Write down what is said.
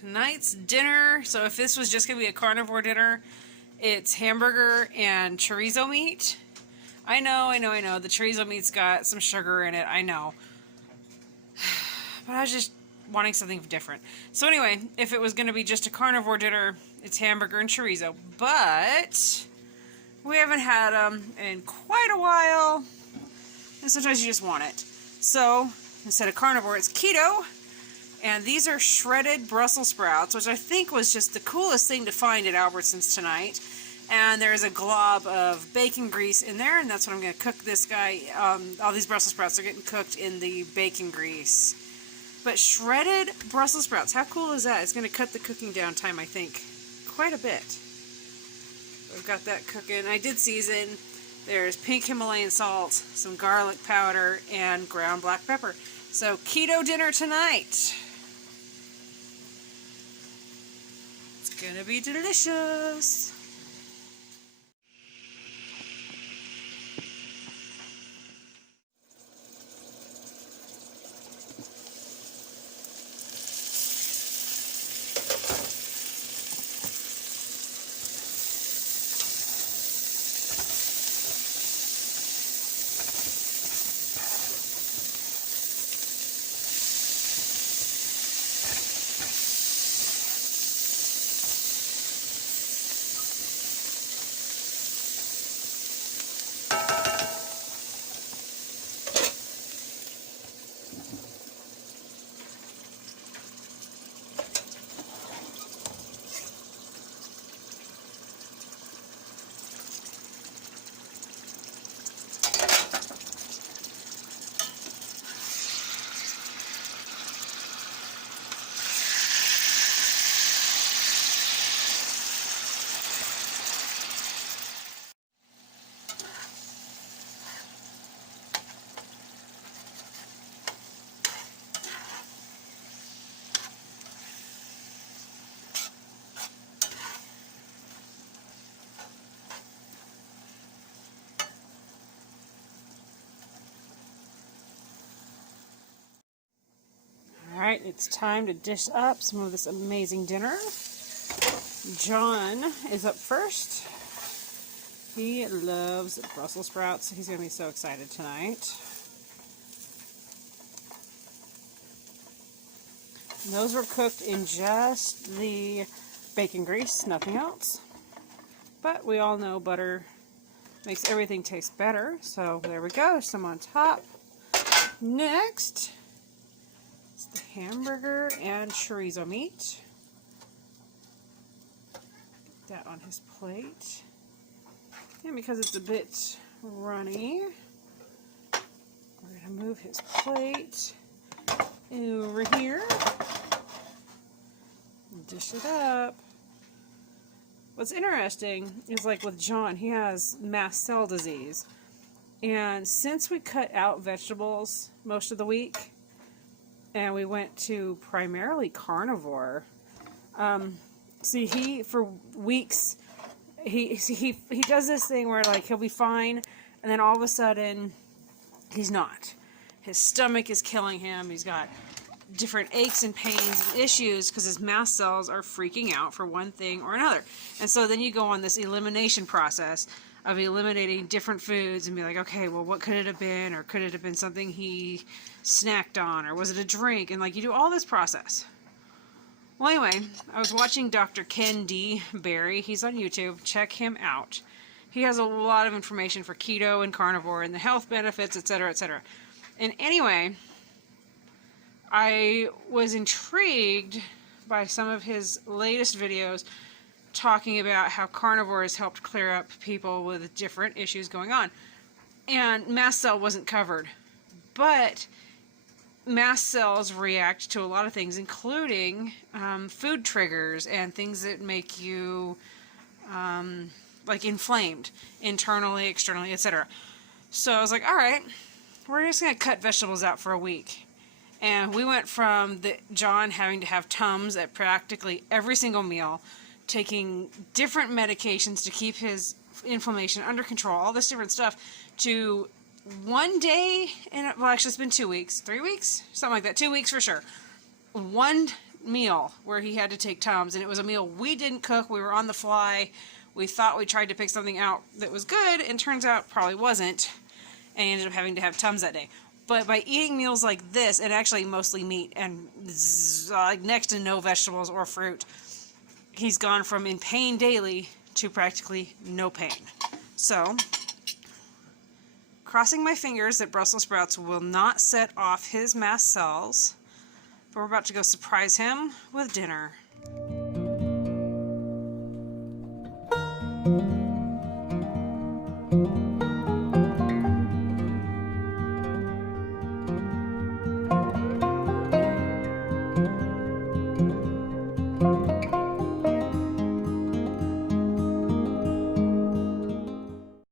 Tonight's dinner, so if this was just going to be a carnivore dinner, it's hamburger and chorizo meat. I know, the chorizo meat's got some sugar in it, I know. But I was just wanting something different. So anyway, if it was going to be just a carnivore dinner, it's hamburger and chorizo. But we haven't had them in quite a while, and sometimes you just want it. So instead of carnivore, it's keto. And these are shredded Brussels sprouts, which I think was just the coolest thing to find at Albertsons tonight. And there's a glob of bacon grease in there, and that's what I'm going to cook this guy. All these Brussels sprouts are getting cooked in the bacon grease. But shredded Brussels sprouts, how cool is that? It's going to cut the cooking down time, I think, quite a bit. I've got that cooking. I did season. There's pink Himalayan salt, some garlic powder, and ground black pepper. So keto dinner tonight. It's gonna be delicious. Alright, it's time to dish up some of this amazing dinner. John is up first. He loves Brussels sprouts. He's going to be so excited tonight. And those were cooked in just the bacon grease, nothing else. But we all know butter makes everything taste better. So there we go, there's some on top. Next, it's the hamburger and chorizo meat. Get that on his plate. And because it's a bit runny, we're going to move his plate over here. Dish it up. What's interesting is, like with John, he has mast cell disease. And since we cut out vegetables most of the week, and we went to primarily carnivore, see, he, for weeks, he does this thing where, like, he'll be fine, and then all of a sudden, he's not. His stomach is killing him. He's got different aches and pains and issues because his mast cells are freaking out for one thing or another. And so then you go on this elimination process of eliminating different foods and be like, okay, well, what could it have been? Or could it have been something he snacked on? Or was it a drink? And like, you do all this process. Well, anyway, I was watching Dr. Ken D. Berry. He's on YouTube. Check him out. He has a lot of information for keto and carnivore and the health benefits, etc., etc. And anyway, I was intrigued by some of his latest videos talking about how carnivore has helped clear up people with different issues going on. And mast cell wasn't covered. But mast cells react to a lot of things, including food triggers and things that make you like inflamed internally, externally, etc. So I was like, all right, we're just going to cut vegetables out for a week. And we went from John having to have Tums at practically every single meal, taking different medications to keep his inflammation under control, all this different stuff, to one day, well, actually it's been 2 weeks, 3 weeks, something like that, 2 weeks for sure. One meal where he had to take Tums, and it was a meal we didn't cook. We were on the fly. We thought we tried to pick something out that was good, and turns out probably wasn't, and he ended up having to have Tums that day. But by eating meals like this, and actually mostly meat and next to no vegetables or fruit, he's gone from in pain daily to practically no pain. So, crossing my fingers that Brussels sprouts will not set off his mast cells, but we're about to go surprise him with dinner.